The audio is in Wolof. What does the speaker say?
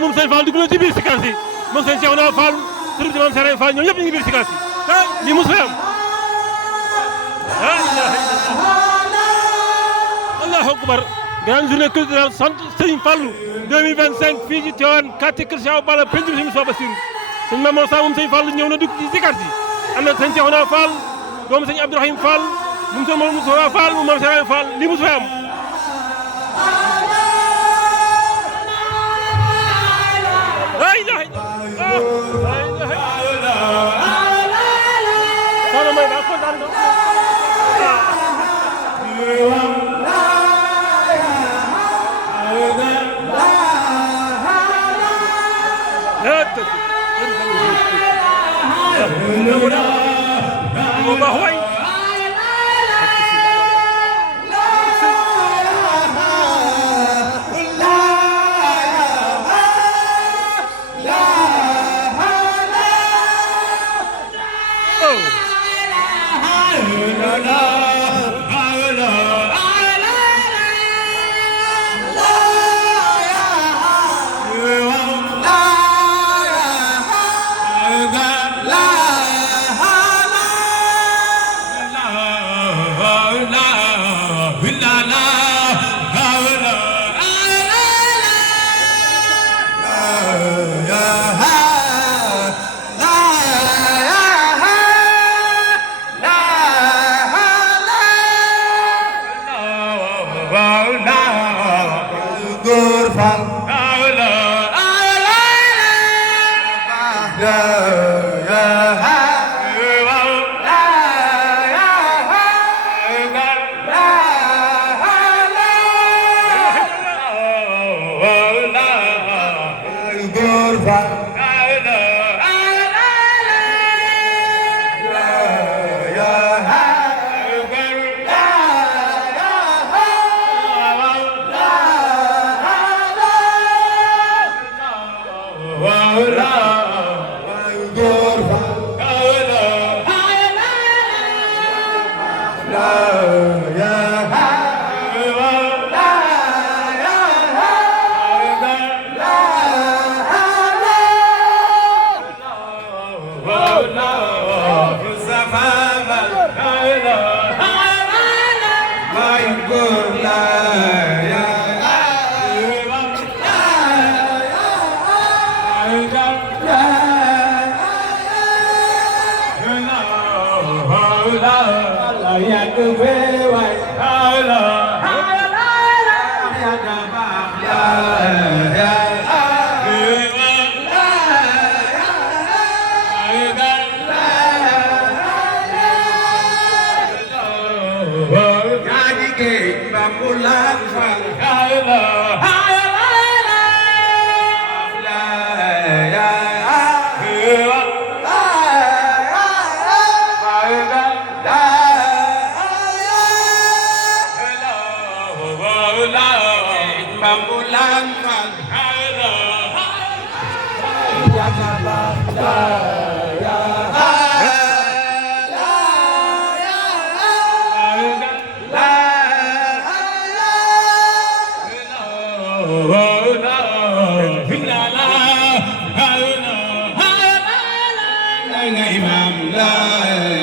moom sëñ Fall dugg na ci biir sikar si moom sëñ Cheikhouna Fall sëriñ si moom Serigne Fall ñoom ñëpp ñu ngi biir sikar si lii mos fay am allahu akbar grande journée culturelle sant Serigne Fallou 2025 fii ci Tivaouane quartier Kër Cheikh Balla penc bi si Moussa Bassirou sëñ Mamadou Sa moom sëñ Fallou ñëw na dugg ci sikar si am na sëñ Cheikhouna Fall doomu sëñ Abdourahim Fall moom sëñ Moussa Fall moom maam Serigne Fall lii mos fay am la ilaha soxna May ba kontaan nga Imam